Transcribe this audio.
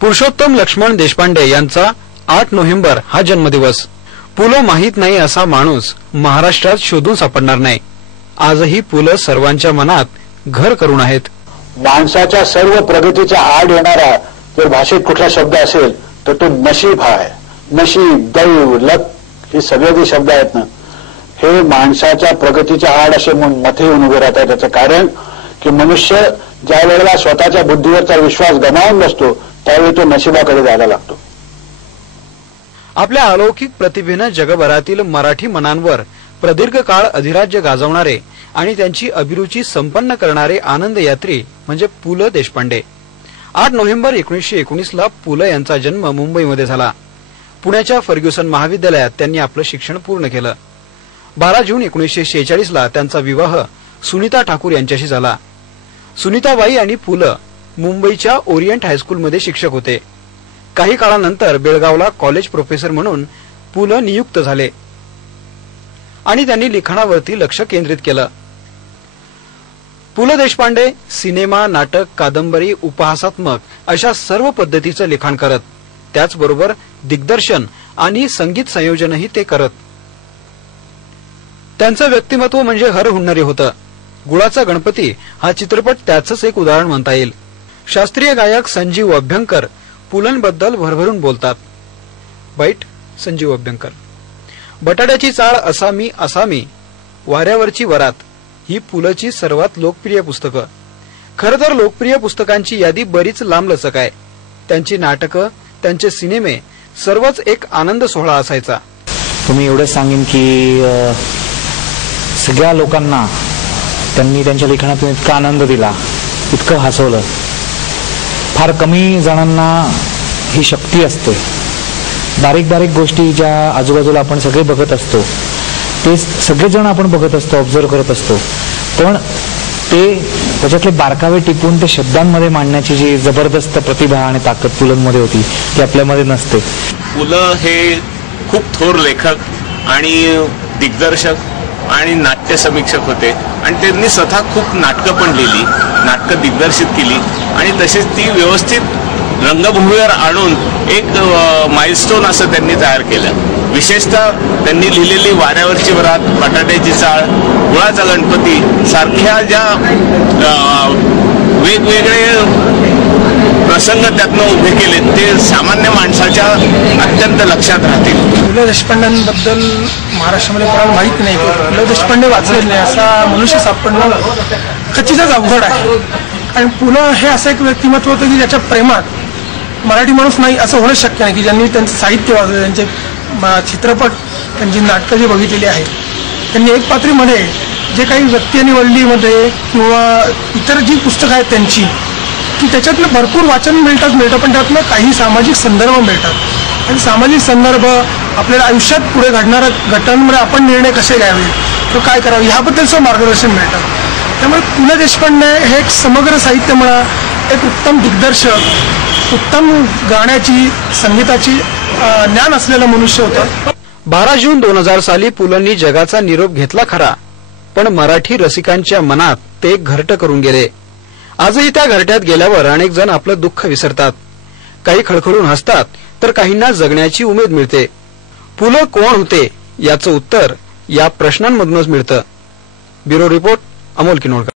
पुरुषोत्तम लक्ष्मण देशपांडे यांचा आठ नोव्हेंबर हा जन्मदिवस. पुलं माहीत नाही असा माणूस महाराष्ट्रात शोधून सापडणार नाही. आजही पुलं सर्वांच्या मनात घर करून आहेत. माणसाच्या सर्व प्रगतीच्या आड येणारा जर भाषेत कुठला शब्द असेल तर तो नशीब हा आहे. नशीब दैव लक हे सगळे जे शब्द आहेत ना हे माणसाच्या प्रगतीच्या आड असे म्हणून मथे येऊन उभे राहतात. त्याचं कारण की मनुष्य ज्या वेळेला स्वतःच्या बुद्धीवरचा विश्वास गमावून बसतो त्यावेळी तो नशिबाकडे जायला लागतो. आपल्या अलौकिक प्रतिभेनं जगभरातील मराठी मनांवर प्रदीर्घ काळ अधिराज्य गाजवणारे आणि त्यांची अभिरुची संपन्न करणारे आनंद यात्री म्हणजे पु ल देशपांडे. आठ नोव्हेंबर एकोणीसशे एकोणीसला पु ल यांचा जन्म मुंबईमध्ये झाला. पुण्याच्या फर्ग्युसन महाविद्यालयात त्यांनी आपलं शिक्षण पूर्ण केलं. बारा जून एकोणीसशे शेहेचाळीसला त्यांचा विवाह सुनीता ठाकूर यांच्याशी झाला. सुनीताबाई आणि पु ल मुंबईच्या ओरिएंट हायस्कूलमध्ये शिक्षक होते. काही काळानंतर बेळगावला कॉलेज प्रोफेसर म्हणून पु ल नियुक्त झाले. आणि त्यांनी लिखाणावरती लक्ष केंद्रित केलं. पु ल देशपांडे सिनेमा नाटक कादंबरी उपहासात्मक अशा सर्व पद्धतीचं लिखाण करत. त्याचबरोबर दिग्दर्शन आणि संगीत संयोजनही ते करत. त्यांचं व्यक्तिमत्व म्हणजे हर हुन्नरी होतं. गुळाचा गणपती हा चित्रपट त्याचंच एक उदाहरण म्हणता येईल. शास्त्रीय गायक संजीव अभ्यंकर पुलंबद्दल भरभरून बोलतात. बैठ संजीव अभ्यंकर. बटाट्याची चाळ असामी असामी वाऱ्यावरची वरात ही पुलंची सर्वात लोकप्रिय पुस्तकं. खरं तर लोकप्रिय पुस्तकांची यादी बरीच लांबलचक आहे. त्यांची नाटकं त्यांचे सिनेमे सर्वच एक आनंद सोहळा असायचा. तुम्ही एवढंच सांगेन की सगळ्या लोकांना त्यांनी त्यांच्या लिखाणातून इतका आनंद दिला इतकं हसवलं. फार कमी जणांना ही शक्ती असते. बारीक बारीक गोष्टी ज्या आजूबाजूला आपण सगळे बघत असतो ते सगळेजण आपण बघत असतो ऑब्झर्व करत असतो. पण ते त्याच्यातले बारकावे टिपून ते शब्दांमध्ये मांडण्याची जी जबरदस्त प्रतिभा आणि ताकद पुलंमध्ये होती ती आपल्यामध्ये नसते. पुलं हे खूप थोर लेखक आणि दिग्दर्शक आणि नाट्य समीक्षक होते. आणि त्यांनी स्वतः खूप नाटकं पण लिहिली. नाटकं दिग्दर्शित केली आणि तसेच ती व्यवस्थित रंगभूमीवर आणून एक माइलस्टोन असं त्यांनी तयार केलं. विशेषतः त्यांनी लिहिलेली वाऱ्यावरची वरात बटाट्याची चाळ गुळाचा गणपती सारख्या ज्या वेगवेगळे प्रसंग त्यातनं उभे केले ते सामान्य माणसाच्या अत्यंत लक्षात राहतील. पु. ल. देशपांड्यांबद्दल महाराष्ट्रामध्ये कोणाला माहीत नाही पु. ल. देशपांडे वाचले नाही असा मनुष्य सापडणं खचितच अवघड आहे. कारण पु. ल. हे असं एक व्यक्तिमत्व होतं की ज्याच्या प्रेमात मराठी माणूस नाही असं होणं शक्य नाही की ज्यांनी त्यांचं साहित्य वाचलं त्यांचे चित्रपट त्यांची नाटकं जी बघितलेली आहेत त्यांनी एक पात्रीमध्ये जे काही व्यक्ती आणि किंवा इतर जी पुस्तकं आहेत त्यांची की त्याच्यातलं भरपूर वाचन मिळतात मिळतं पण त्यातनं काही सामाजिक संदर्भ मिळतात. आणि सामाजिक संदर्भ आपल्याला आयुष्यात पुढे घडणाऱ्या घटनांमध्ये आपण निर्णय कसे घ्यावे किंवा काय करावे ह्याबद्दलचं मार्गदर्शन मिळतं. त्यामुळे पु ल देशपांडे हे एक समग्र साहित्य म्हणा एक उत्तम दिग्दर्शक उत्तम गाण्याची संगीताची ज्ञान असलेलं मनुष्य होतं. बारा जून दोन हजार साली पुलांनी जगाचा निरोप घेतला खरा पण मराठी रसिकांच्या मनात ते घरट करून गेले. आजही त्या घरट्यात गेल्यावर अनेक जण आपलं दुःख विसरतात. काही खळखळून हसतात तर काहींना जगण्याची उमेद मिळते. पुलं कोण होते याचं उत्तर या प्रश्नांमधूनच मिळतं. Bureau report Amol किनोळकर